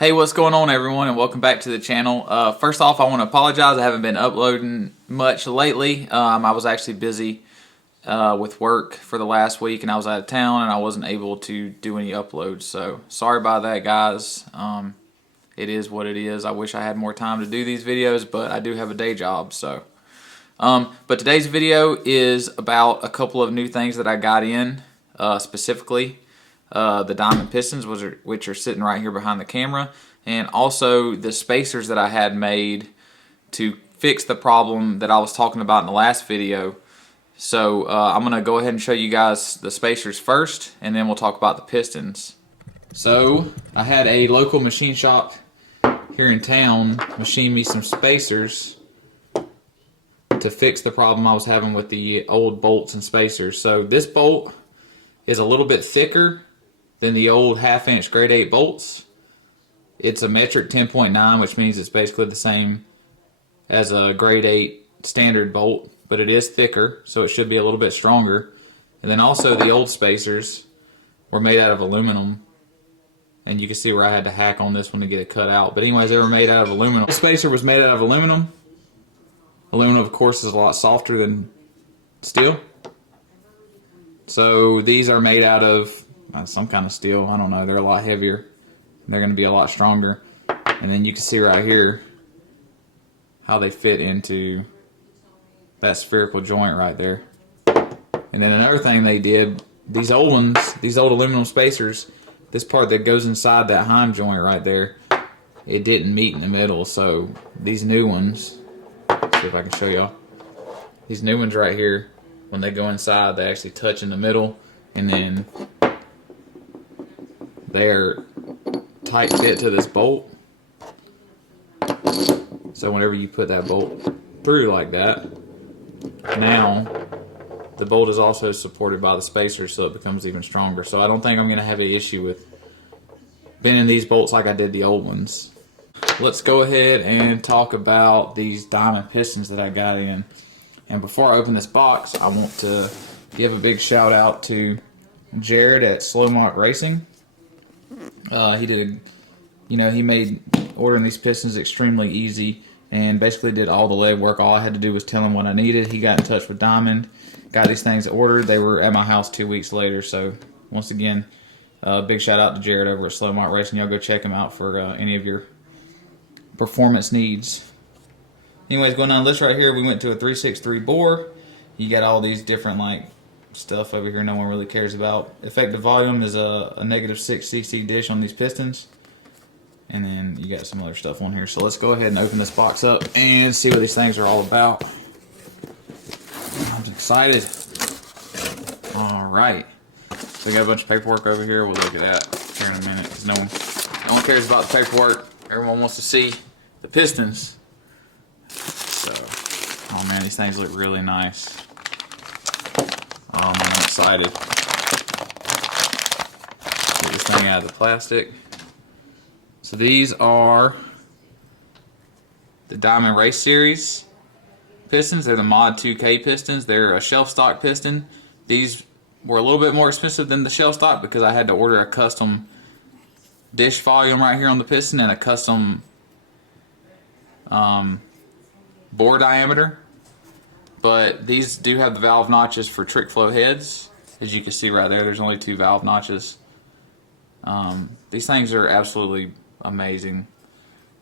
Hey, what's going on, everyone, and welcome back to the channel. First off, I want to apologize. I haven't been uploading much lately. I was actually busy with work for the last week, and I was out of town, and I wasn't able to do any uploads. So sorry about that, guys. It is what it is. I wish I had more time to do these videos, but I do have a day job. So, but today's video is about a couple of new things that I got in, specifically. The diamond pistons, which are sitting right here behind the camera, and also the spacers that I had made to fix the problem that I was talking about in the last video. So I'm going to go ahead and show you guys the spacers first, and then we'll talk about the pistons. So I had a local machine shop here in town machine me some spacers to fix the problem I was having with the old bolts and spacers. So this bolt is a little bit thicker than the old 1/2 inch grade 8 bolts. It's a metric 10.9, which means it's basically the same as a grade 8 standard bolt, but it is thicker, so it should be a little bit stronger. And then also the old spacers were made out of aluminum, and you can see where I had to hack on this one to get it cut out. But anyways, they were made out of aluminum. The spacer was made out of aluminum. Aluminum, of course, is a lot softer than steel. So these are made out of some kind of steel. I don't know. They're a lot heavier. They're going to be a lot stronger. And then you can see right here how they fit into that spherical joint right there. And then another thing they did, these old ones, these old aluminum spacers, this part that goes inside that Heim joint right there, it didn't meet in the middle. So these new ones, let's see if I can show y'all. These new ones right here, when they go inside, they actually touch in the middle, and then they're tight fit to this bolt. So whenever you put that bolt through like that, now the bolt is also supported by the spacer, so it becomes even stronger. So I don't think I'm going to have an issue with bending these bolts like I did the old ones. Let's go ahead and talk about these diamond pistons that I got in. And before I open this box, I want to give a big shout out to Jared at Slowmark Racing. He did, he made ordering these pistons extremely easy, and basically did all the legwork. All I had to do was tell him what I needed. He got in touch with Diamond, got these things ordered. They were at my house 2 weeks later. So once again, big shout out to Jared over at Slowmark Racing. Y'all go check him out for any of your performance needs. Anyways, going down the list right here, we went to a 363 bore. You got all these different stuff over here no one really cares about. Effective volume is a -6 cc dish on these pistons. And then you got some other stuff on here. So let's go ahead and open this box up and see what these things are all about. I'm excited. Alright. So we got a bunch of paperwork over here. We'll look at that here in a minute, because no one cares about the paperwork. Everyone wants to see the pistons. So, oh man, these things look really nice. Oh man, I'm excited. Get this thing out of the plastic. So these are the Diamond Race Series pistons. They're the Mod 2K pistons. They're a shelf stock piston. These were a little bit more expensive than the shelf stock because I had to order a custom dish volume right here on the piston and a custom bore diameter. But these do have the valve notches for trick flow heads. As you can see right there, there's only 2 valve notches. These things are absolutely amazing.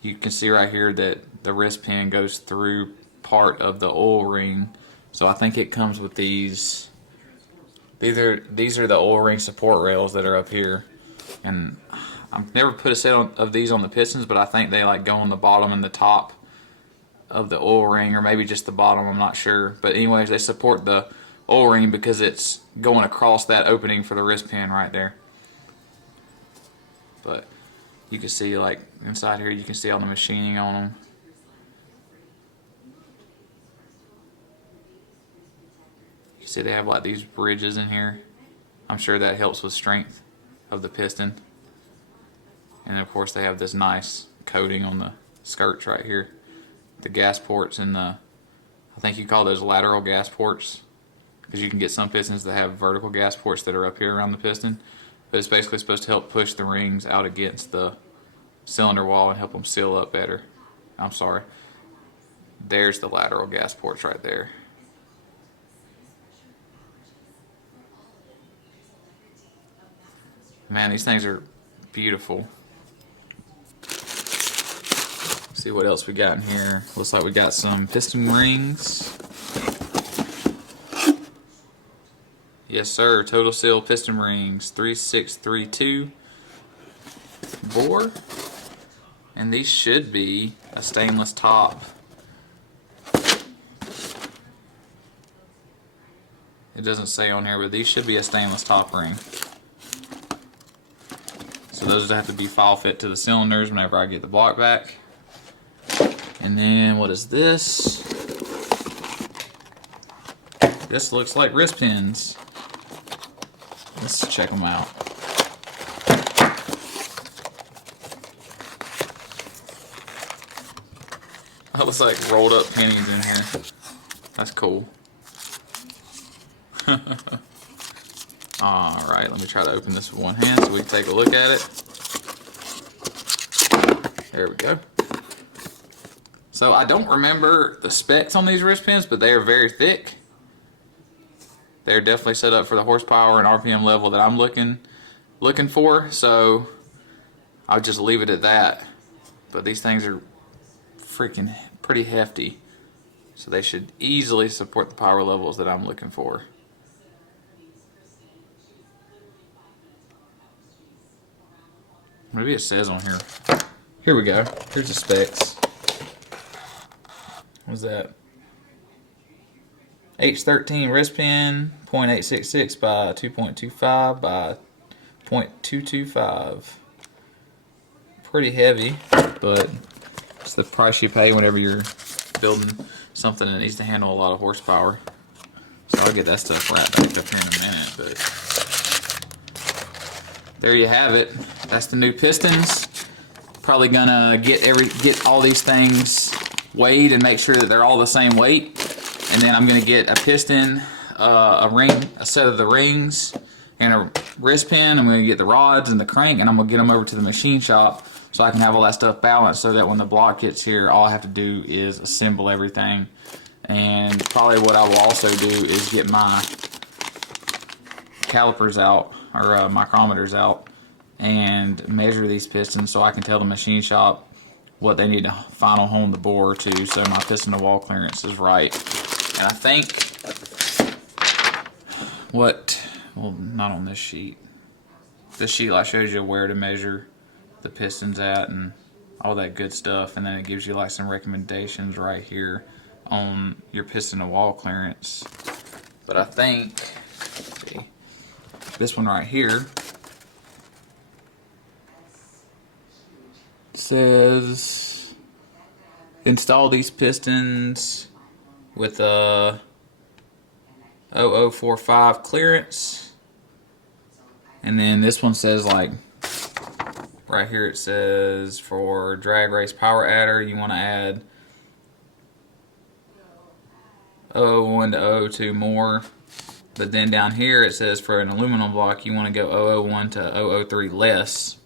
You can see right here that the wrist pin goes through part of the oil ring. So I think it comes with these. These are the oil ring support rails that are up here. And I've never put a set of these on the pistons, but I think they go on the bottom and the top of the oil ring, or maybe just the bottom, I'm not sure. But anyways, they support the oil ring because it's going across that opening for the wrist pin right there. But you can see inside here, you can see all the machining on them. You see they have these bridges in here. I'm sure that helps with strength of the piston. And of course they have this nice coating on the skirts right here. The gas ports and I think you call those lateral gas ports, because you can get some pistons that have vertical gas ports that are up here around the piston. But it's basically supposed to help push the rings out against the cylinder wall and help them seal up better. I'm sorry. There's the lateral gas ports right there. Man, these things are beautiful. See what else we got in here. Looks like we got some piston rings. Yes, sir. Total Seal piston rings, 3632 bore. And these should be a stainless top. It doesn't say on here, but these should be a stainless top ring. So those have to be file fit to the cylinders whenever I get the block back. And then what is this? This looks like wrist pins. Let's check them out. That looks like rolled up pennies in here. That's cool. Alright, let me try to open this with one hand so we can take a look at it. There we go. So I don't remember the specs on these wrist pins, but they are very thick. They're definitely set up for the horsepower and RPM level that I'm looking for, so I'll just leave it at that. But these things are freaking pretty hefty, so they should easily support the power levels that I'm looking for. Maybe it says on here. Here we go. Here's the specs. What's that? H13 wrist pin, 0.866 by 2.25 by 0.225. Pretty heavy, but it's the price you pay whenever you're building something that needs to handle a lot of horsepower. So I'll get that stuff right back up here in a minute, but there you have it. That's the new Pistons. Probably gonna get all these things weighed and make sure that they're all the same weight. And then I'm gonna get a piston, a ring, a set of the rings, and a wrist pin. I'm gonna get the rods and the crank, and I'm gonna get them over to the machine shop so I can have all that stuff balanced, so that when the block gets here, all I have to do is assemble everything. And probably what I will also do is get my calipers out, or micrometers out, and measure these pistons so I can tell the machine shop what they need to final hone the bore to, so my piston to wall clearance is right. And I think well, not on this sheet. This sheet like shows you where to measure the pistons at and all that good stuff, and then it gives you like some recommendations right here on your piston to wall clearance. But I think, let's see, this one right here says install these pistons with a 0045 clearance, and then this one says, like right here, it says for drag race power adder you want to add 001 to 002 more, but then down here it says for an aluminum block you want to go 001 to 003 less,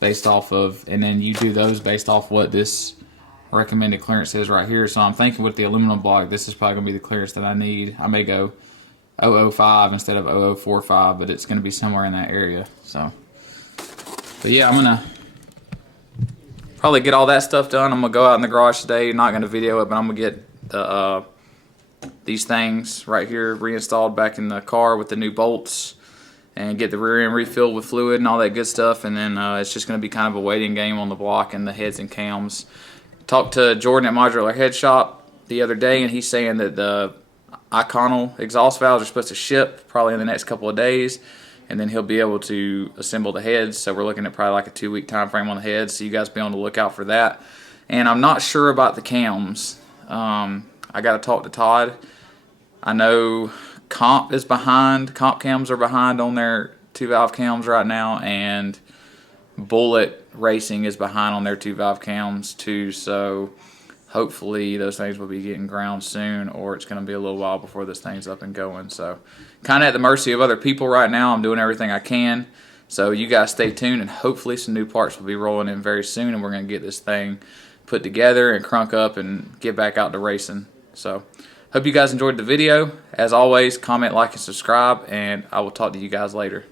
based off of, and then you do those based off what this recommended clearance is right here. So I'm thinking with the aluminum block, this is probably going to be the clearance that I need. I may go 005 instead of 0045, but it's going to be somewhere in that area. So, but yeah, I'm going to probably get all that stuff done. I'm going to go out in the garage today. Not going to video it, but I'm going to get the, these things right here reinstalled back in the car with the new bolts, and get the rear end refilled with fluid and all that good stuff. And then it's just going to be kind of a waiting game on the block and the heads and cams. Talked to Jordan at Modular Head Shop the other day, and he's saying that the Iconal exhaust valves are supposed to ship probably in the next couple of days, and then he'll be able to assemble the heads. So we're looking at probably like a 2-week time frame on the heads, so you guys be on the lookout for that. And I'm not sure about the cams. I got to talk to Todd. I know Comp is behind. Comp cams are behind on their 2-valve cams right now, and Bullet Racing is behind on their 2-valve cams too. So hopefully those things will be getting ground soon, or it's going to be a little while before this thing's up and going. So kind of at the mercy of other people right now. I'm doing everything I can So you guys stay tuned, and hopefully some new parts will be rolling in very soon, and we're going to get this thing put together and crunk up and get back out to racing. So hope you guys enjoyed the video. As always, comment, like, and subscribe, and I will talk to you guys later.